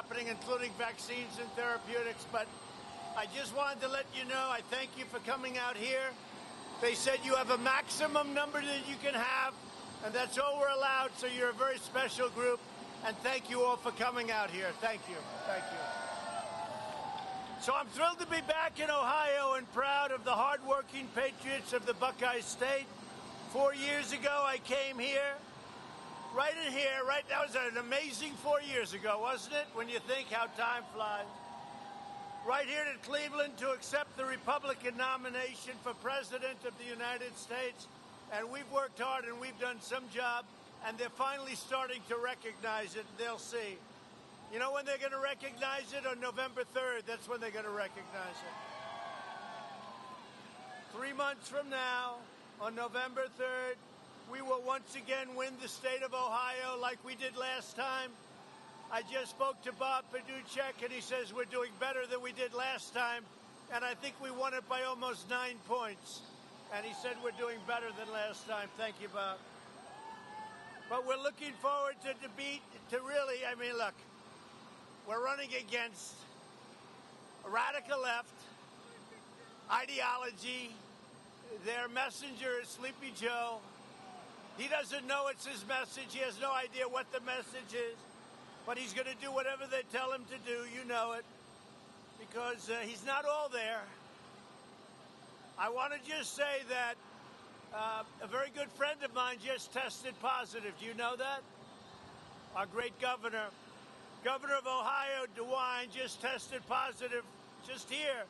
happening, including vaccines and therapeutics. But I just wanted to let you know, I thank you for coming out here. They said you have a maximum number that you can have, and that's all we're allowed, so you're a very special group. And thank you all for coming out here. Thank you. Thank you. So I'm thrilled to be back in Ohio and proud of the hardworking patriots of the Buckeye State. 4 years ago, I came here, right in here, right? That was an amazing 4 years ago, wasn't it? When you think how time flies. Right here in Cleveland to accept the Republican nomination for President of the United States. And we've worked hard and we've done some job, and they're finally starting to recognize it. They'll see. You know when they're going to recognize it? On November 3rd, that's when they're going to recognize it. 3 months from now, on November 3rd, we will once again win the state of Ohio like we did last time. I just spoke to Bob Paduchek, and he says we're doing better than we did last time. And I think we won it by almost 9 points. And he said we're doing better than last time. Thank you, Bob. But we're looking forward to really, I mean, look, we're running against a radical left ideology. Their messenger is Sleepy Joe. He doesn't know it's his message. He has no idea what the message is. But he's going to do whatever they tell him to do. You know it. Because he's not all there. I want to just say that a very good friend of mine just tested positive. Do you know that? Our great governor of Ohio, DeWine, just tested positive just here.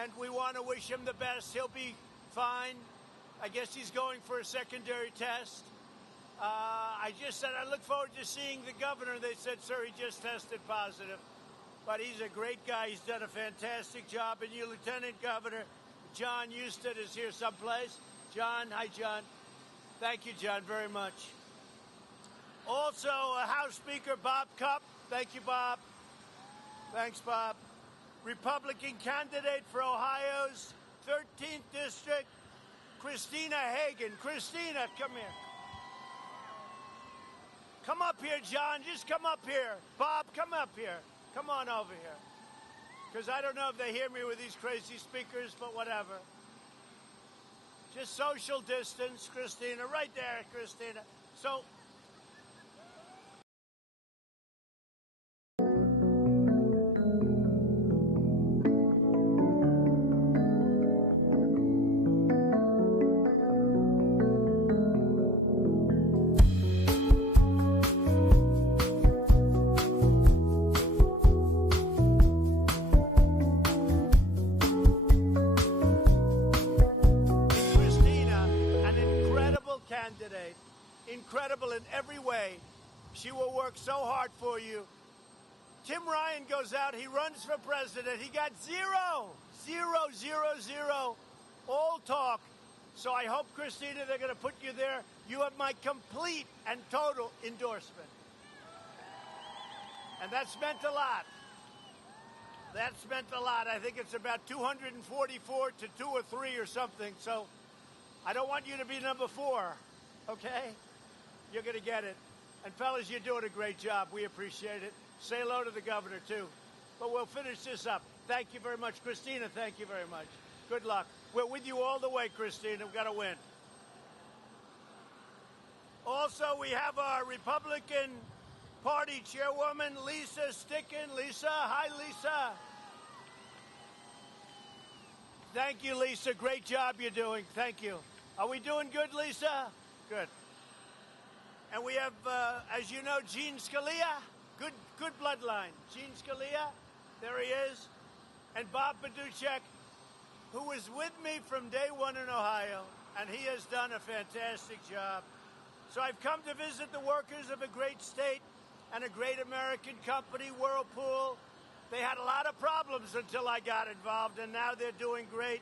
And we want to wish him the best. He'll be fine. I guess he's going for a secondary test. I just said, I look forward to seeing the governor. They said, sir, he just tested positive. But he's a great guy. He's done a fantastic job. And you, Lieutenant Governor John Husted, is here someplace. John, hi, John. Thank you, John, very much. Also, House Speaker Bob Cupp. Thank you, Bob. Thanks, Bob. Republican candidate for Ohio's 13th District, Christina Hagan. Christina, come here. Come up here, John. Just come up here. Bob, come up here. Come on over here. Because I don't know if they hear me with these crazy speakers, but whatever. Just social distance, Christina. Right there, Christina. So... candidate, incredible in every way. She will work so hard for you. Tim Ryan goes out, he runs for president. He got 0, all talk. So I hope, Christina, they're going to put you there. You have my complete and total endorsement. And that's meant a lot. That's meant a lot. I think it's about 244 to 2 or 3 or something. So I don't want you to be number 4, okay? You're going to get it. And fellas, you're doing a great job. We appreciate it. Say hello to the governor, too. But we'll finish this up. Thank you very much. Christina, thank you very much. Good luck. We're with you all the way, Christina. We've got to win. Also, we have our Republican Party Chairwoman, Lisa Sticken. Lisa, hi, Lisa. Thank you, Lisa. Great job you're doing. Thank you. Are we doing good, Lisa? Good. And we have, as you know, Gene Scalia. Good bloodline. Gene Scalia, there he is. And Bob Paduchek, who was with me from day one in Ohio, and he has done a fantastic job. So I've come to visit the workers of a great state and a great American company, Whirlpool. They had a lot of problems until I got involved, and now they're doing great.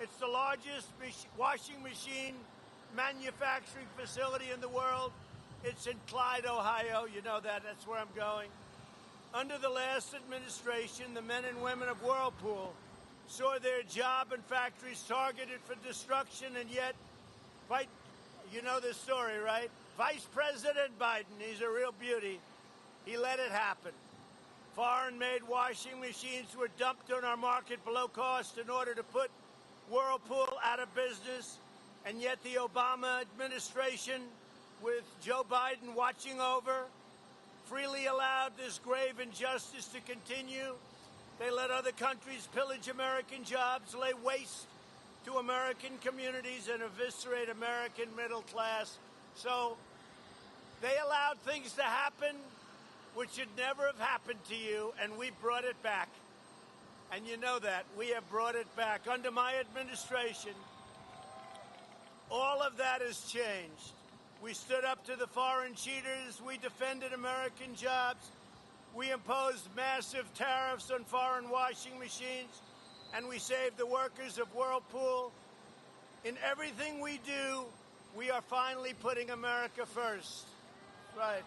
It's the largest washing machine manufacturing facility in the world. It's in Clyde, Ohio. You know that. That's where I'm going. Under the last administration, the men and women of Whirlpool saw their job and factories targeted for destruction, and yet, you know the story, right? Vice President Biden, he's a real beauty. He let it happen. Foreign-made washing machines were dumped on our market below cost in order to put Whirlpool out of business, and yet the Obama administration, with Joe Biden watching over, freely allowed this grave injustice to continue. They let other countries pillage American jobs, lay waste to American communities, and eviscerate American middle class. So they allowed things to happen which should never have happened to you, and we brought it back. And you know that. We have brought it back. Under my administration, all of that has changed. We stood up to the foreign cheaters. We defended American jobs. We imposed massive tariffs on foreign washing machines, and we saved the workers of Whirlpool. In everything we do, we are finally putting America first. Right.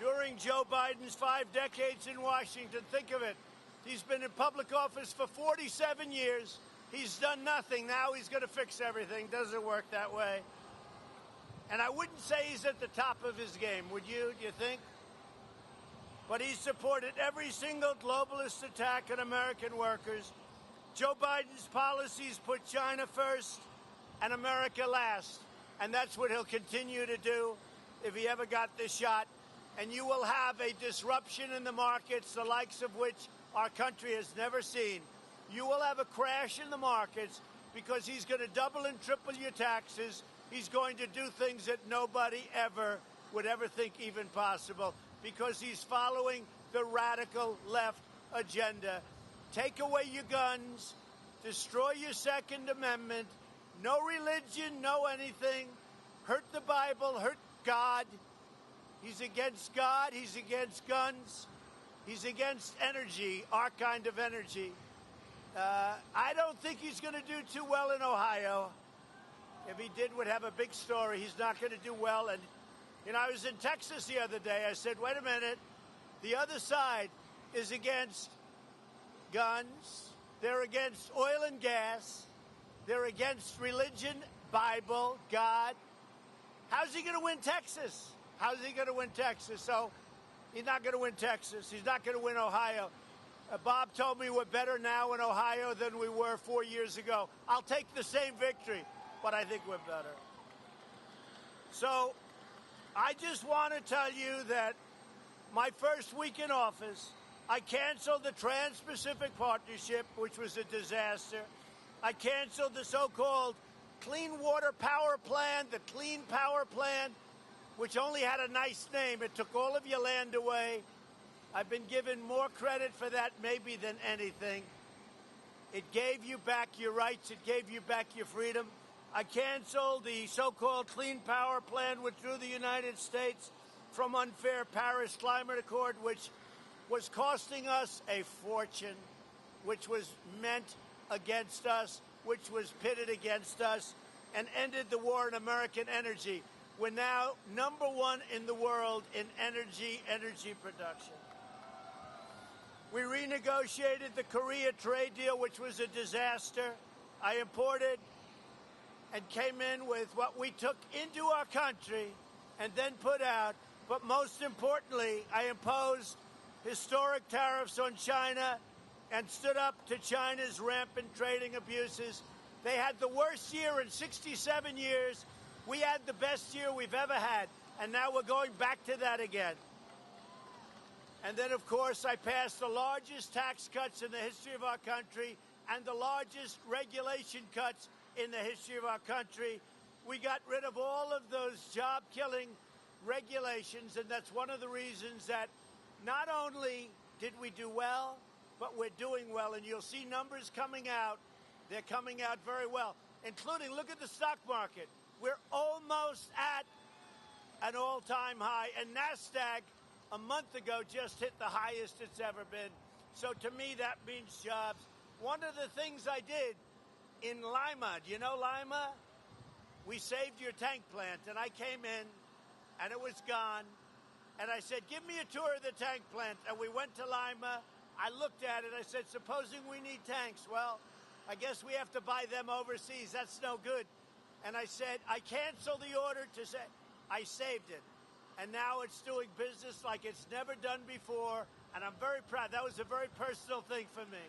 During Joe Biden's 5 decades in Washington, think of it, he's been in public office for 47 years. He's done nothing. Now he's going to fix everything. Doesn't work that way. And I wouldn't say he's at the top of his game, would you? Do you think? But he supported every single globalist attack on American workers. Joe Biden's policies put China first and America last. And that's what he'll continue to do if he ever got this shot. And you will have a disruption in the markets, the likes of which our country has never seen. You will have a crash in the markets because he's going to double and triple your taxes. He's going to do things that nobody ever would ever think even possible because he's following the radical left agenda. Take away your guns, destroy your Second Amendment, no religion, no anything, hurt the Bible, hurt God. He's against God, he's against guns, he's against energy, our kind of energy. I don't think he's going to do too well in Ohio. If he did, would have a big story. He's not going to do well. And, you know, I was in Texas the other day. I said, wait a minute. The other side is against guns. They're against oil and gas. They're against religion, Bible, God. How's he going to win Texas? How's he going to win Texas? So he's not going to win Texas. He's not going to win Ohio. Bob told me we're better now in Ohio than we were 4 years ago. I'll take the same victory, but I think we're better. So I just want to tell you that my first week in office, I canceled the Trans-Pacific Partnership, which was a disaster. I canceled the so-called Clean Water Power Plan, the Clean Power Plan, which only had a nice name. It took all of your land away. I've been given more credit for that maybe than anything. It gave you back your rights. It gave you back your freedom. I canceled the so-called Clean Power Plan, withdrew the United States from unfair Paris Climate Accord, which was costing us a fortune, which was meant against us, which was pitted against us, and ended the war on American energy. We're now #1 in the world in energy production. We renegotiated the Korea trade deal, which was a disaster. I imported and came in with what we took into our country and then put out. But most importantly, I imposed historic tariffs on China and stood up to China's rampant trading abuses. They had the worst year in 67 years. We had the best year we've ever had, and now we're going back to that again. And then, of course, I passed the largest tax cuts in the history of our country and the largest regulation cuts in the history of our country. We got rid of all of those job-killing regulations, and that's one of the reasons that not only did we do well, but we're doing well. And you'll see numbers coming out. They're coming out very well, including, look at the stock market. We're almost at an all-time high, and NASDAQ a month ago just hit the highest it's ever been. So to me, that means jobs. One of the things I did in Lima, do you know Lima? We saved your tank plant, and I came in, and it was gone. And I said, give me a tour of the tank plant. And we went to Lima. I looked at it. I said, supposing we need tanks. Well, I guess we have to buy them overseas. That's no good. And I said, I canceled the order to say, I saved it. and now it's doing business like it's never done before, and I'm very proud. That was a very personal thing for me.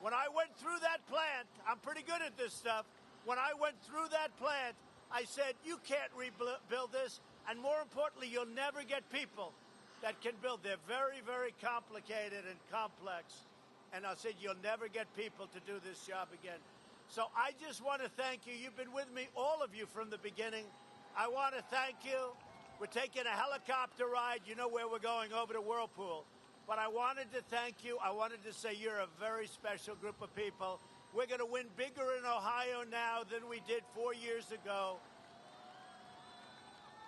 When I went through that plant, I'm pretty good at this stuff. When I went through that plant, I said, you can't rebuild this, and more importantly, you'll never get people that can build. They're very, very complicated and complex. And I said, you'll never get people to do this job again. So I just want to thank you. You've been with me, all of you, from the beginning. I want to thank you. We're taking a helicopter ride. You know where we're going, over to Whirlpool. But I wanted to thank you. I wanted to say you're a very special group of people. We're going to win bigger in Ohio now than we did 4 years ago.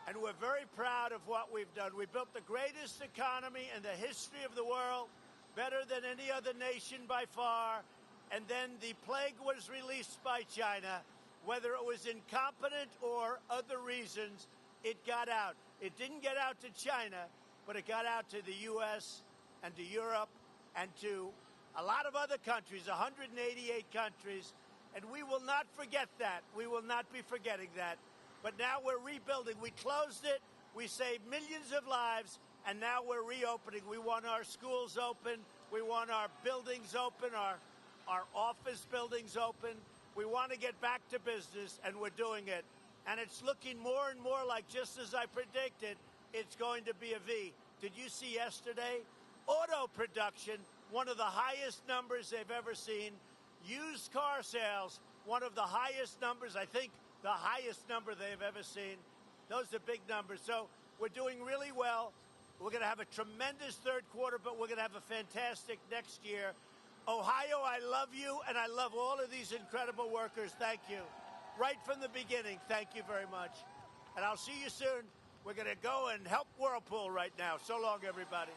And we're very proud of what we've done. We built the greatest economy in the history of the world, better than any other nation by far. And then the plague was released by China. Whether it was incompetent or other reasons, it got out. It didn't get out to China, but it got out to the U.S. and to Europe and to a lot of other countries, 188 countries. And we will not forget that. We will not be forgetting that. But now we're rebuilding. We closed it. We saved millions of lives. And now we're reopening. We want our schools open. We want our buildings open, our office buildings open. We want to get back to business, and we're doing it. And it's looking more and more like, just as I predicted, it's going to be a V. Did you see yesterday? Auto production, one of the highest numbers they've ever seen. Used car sales, one of the highest numbers, I think the highest number they've ever seen. Those are big numbers. So we're doing really well. We're going to have a tremendous third quarter, but we're going to have a fantastic next year. Ohio, I love you, and I love all of these incredible workers. Thank you. Right from the beginning, thank you very much. And I'll see you soon. We're going to go and help Whirlpool right now. So long, everybody.